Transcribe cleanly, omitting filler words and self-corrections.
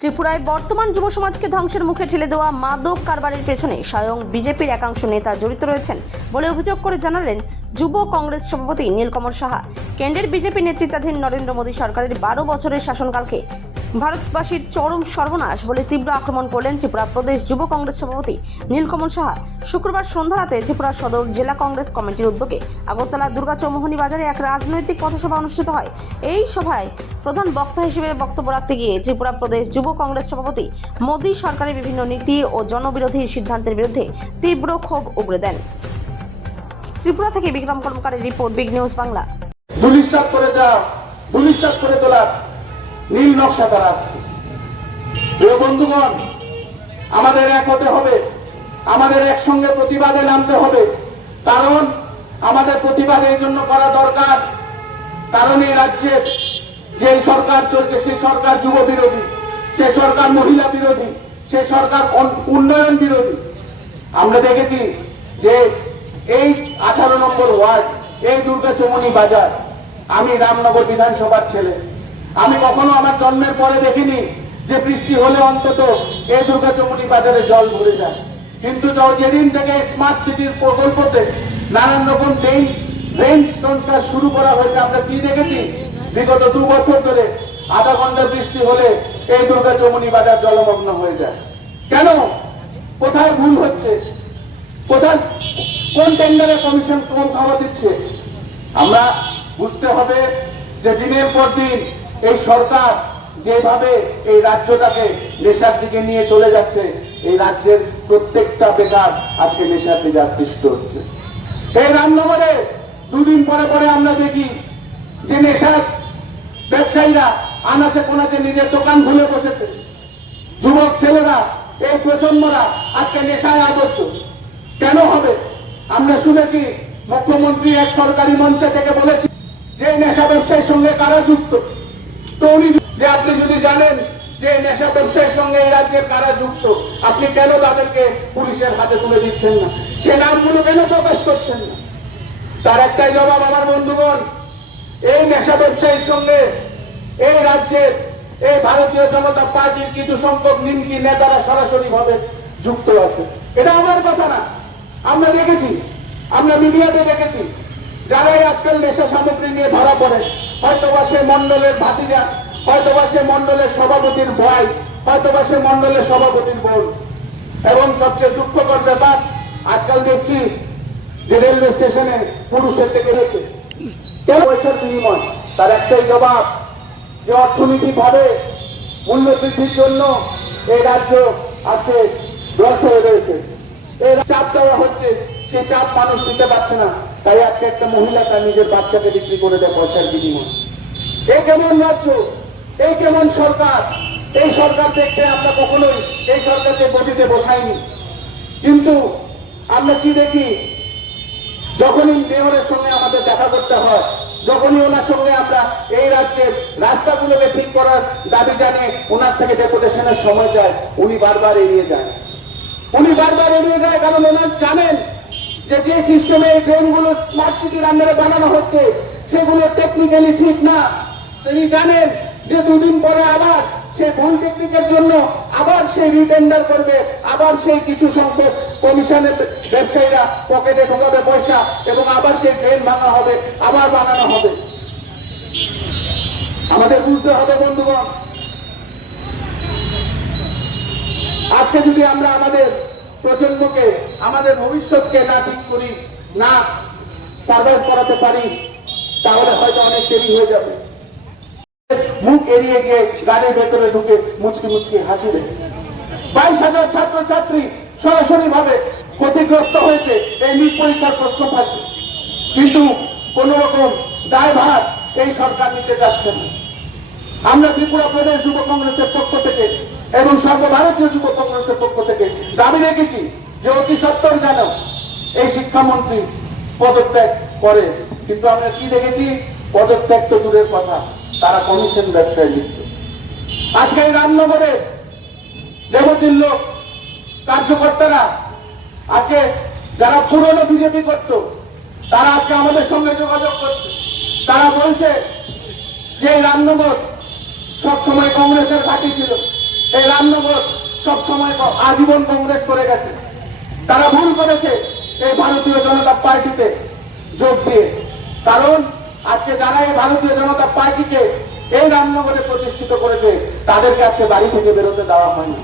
ত্রিপুরায় বর্তমান যুব সমাজকে ধ্বংসের মুখে ঠেলে দেওয়া মাদক কারবারের পেছনে স্বয়ং বিজেপির একাংশ নেতা জড়িত রয়েছেন বলে অভিযোগ করে জানালেন যুব কংগ্রেস সভাপতি নীলকমল সাহা। কেন্দ্রের বিজেপি নেতৃত্বাধীন নরেন্দ্র মোদী সরকারের 12 বছরের শাসনকালকে ভারতবাসীর চরম সর্বনাশ বলে তীব্র আক্রমণ করলেন ত্রিপুরা প্রদেশ যুব কংগ্রেস সভাপতি নীলকমল সাহা। শুক্রবার সন্ধ্যারাতে ত্রিপুরা সদর জেলা কংগ্রেস কমিটির উদ্যোগে আগরতলা দুর্গা চৌমোহনী বাজারে এক রাজনৈতিক পথসভা অনুষ্ঠিত হয়। এই সভায় প্রধান বক্তা হিসেবে বক্তব্য রাখতে গিয়ে ত্রিপুরা প্রদেশ যুব কংগ্রেস সভাপতি মোদী সরকারের বিভিন্ন নীতি ও জনবিরোধী সিদ্ধান্তের বিরুদ্ধে তীব্র ক্ষোভ উগরে দেন। ত্রিপুরা থেকে বিক্রম কর্মকারের রিপোর্ট, বিগ নিউজ বাংলা। ভবিষ্যৎ করে তোলা নীল নকশা করা আছে। প্রিয় বন্ধুগণ, আমাদের এক হতে হবে, আমাদের একসঙ্গে প্রতিবাদে নামতে হবে। কারণ আমাদের প্রতিবাদ এই জন্য করা দরকার, কারণ এই রাজ্যে যে সরকার চলছে সেই সরকার যুব বিরোধী, সে সরকার মহিলা বিরোধী, সে সরকার উন্নয়ন বিরোধী। আমরা দেখেছি যে এই 18 নম্বর ওয়ার্ড, এই দুর্গা চৌমুহনী বাজার, আমি রামনগর বিধানসভার ছেলে, আমি কখনো আমার জন্মের পরে দেখিনি যে বৃষ্টি হলে অন্তত এই দুর্গা চৌমুহনী বাজারে জল ভরে যায়। কিন্তু যেদিন থেকে স্মার্ট সিটির প্রকল্পতে নানান রকম ড্রেন সংস্কার শুরু করা হয়েছে, আমরা কি দেখেছি বিগত 2 বছর ধরে আধা ঘন্টা বৃষ্টি হলে এই দুর্গা চৌমুহনী বাজার জলমগ্ন হয়ে যায়। কেন? কোথায় ভুল হচ্ছে? কোথায় কোন টেন্ডারে কমিশন কোন খাওয়া দিচ্ছে? আমরা বুঝতে হবে যে দিনের পর দিন এই সরকার যেভাবে এই রাজ্যটাকে নেশার দিকে নিয়ে চলে যাচ্ছে, এই রাজ্যের প্রত্যেকটা বেকার আজকে নেশার দিকে আকৃষ্ট হচ্ছে। এই রামনগরে 2 দিন পরে পরে আমরা দেখি যে নেশার ব্যবসায়ীরা আনাচে কোনাচে নিজের দোকান খুলে বসেছে। যুবক ছেলেরা, এই প্রজন্মরা আজকে নেশায় আবদ্ধ। কেন হবে? আমরা শুনেছি মুখ্যমন্ত্রী এক সরকারি মঞ্চে থেকে বলেছি যে নেশা ব্যবসায়ীর সঙ্গে কারা যুক্ত। তো উনি যে আপনি যদি জানেন যে নেশা ব্যবসায়ীর সঙ্গে এই রাজ্যের কারা যুক্ত, আপনি কেন তাদেরকে পুলিশের হাতে তুলে দিচ্ছেন না? সে নামগুলো কেন প্রকাশ করছেন না? তার একটাই জবাব আমার বন্ধুগণ, এই নেশা ব্যবসায়ীর সঙ্গে এই রাজ্যের এই ভারতীয় জনতা পার্টির কিছু সংখ্যক নিমকি নেতারা সরাসরি ভাবে যুক্ত আছে। এটা আমার কথা না, আমরা দেখেছি, আমরা মিডিয়াতে দেখেছি যারাই আজকাল নেশা সামগ্রী নিয়ে ধরা পড়ে, হয়তোবা সে মন্ডলের ভাতিজা, হয়তোবা সে মন্ডলের সভাপতির ভাই, হয়তোবা সে মন্ডলের সভাপতির বোন। এবং সবচেয়ে দুঃখকর ব্যাপার, আজকাল দেখছি যে রেলওয়ে স্টেশনে পুরুষের থেকে রেখে কেন পয়সার বিনিময়। তার একটাই জবাব যে অর্থনৈতিক ভাবে মূল্য বৃদ্ধির জন্য এই রাজ্য আজকে গ্রস্ত হয়ে রয়েছে। এই চাপ দেওয়া হচ্ছে, সেই চাপ মানুষ দিতে পারছে না, তাই আজকে একটা মহিলা তার নিজের বাচ্চাকে বিক্রি করে দেয় পয়সার বিনিময়। এই কেমন রাজ্য, এই কেমন সরকার? এই সরকার দেখতে আমরা কখনোই এই সরকারকে গদিতে বসাইনি। কিন্তু আমরা কি দেখি, যখনই মেয়রের সঙ্গে আমাদের দেখা করতে হয়, যখনই ওনার সঙ্গে আমরা এই রাজ্যের রাস্তাগুলোকে ঠিক করার দাবি জানিয়ে ওনার থেকে ডেপুটেশনের সময় চাই, উনি বারবার এড়িয়ে যায়। উনি বারবার এড়িয়ে যায় কারণ ওনার জানেন যে সিস্টেমে এই ড্রেনগুলো স্মার্ট সিটির আন্ডারে বানানো হচ্ছে সেগুলো টেকনিক্যালি ঠিক না। তিনি জানেন যে 2 দিন পরে আবার সেই ভুল টেকনিকের জন্য আবার সেই রিটেন্ডার করবে, আবার সেই কিছু সংখ্যক কমিশনের ব্যবসায়ীরা পকেটে ঢোকাবে পয়সা এবং আবার সেই ড্রেন ভাঙা হবে, আবার বানানো হবে। আমাদের বুঝতে হবে বন্ধুগণ, আজকে যদি আমরা আমাদের প্রজন্মকে, আমাদের ভবিষ্যৎকে না ঠিক করি, না সার্ভাইভ করাতে পারি, তাহলে হয়তো অনেক দেরি হয়ে যাবে। মুখ এড়িয়ে গিয়ে গাড়ির ভেতরে ঢুকে মুচকি মুচকি হাসি দেয়। 22,000 ছাত্রছাত্রী সরাসরি ভাবে ক্ষতিগ্রস্ত হয়েছে এই নিট পরীক্ষার প্রশ্ন ফাঁসে, কিন্তু কোন রকম দায়ভার এই সরকার নিতে যাচ্ছে না। আমরা ত্রিপুরা প্রদেশ যুব কংগ্রেসের পক্ষ থেকে এবং সর্বভারতীয় যুব কংগ্রেসের পক্ষ থেকে দাবি রেখেছি যে অতি সত্বর যেন এই শিক্ষামন্ত্রী পদত্যাগ করে। কিন্তু আমরা কি দেখেছি? পদত্যাগ তো দূরের কথা, তারা কমিশন ব্যবসায় লিপ্ত। আজকে এই রামনগরে দেবতির লোক কার্যকর্তারা, আজকে যারা পুরনো বিজেপি করত, তারা আজকে আমাদের সঙ্গে যোগাযোগ করছে। তারা বলছে যে রামনগর সবসময় কংগ্রেসের ঘাঁটি ছিল, রামনগর সবসময় আজীবন কংগ্রেস করে গেছে। তারা ভুল করেছে এই ভারতীয় জনতা পার্টিতে যোগ দিয়ে। কারণ আজকে যারা এই ভারতীয় জনতা পার্টিকে এই রামনগরে প্রতিষ্ঠিত করেছে তাদেরকে আজকে বাড়ি থেকে বেরোতে দেওয়া হয়নি।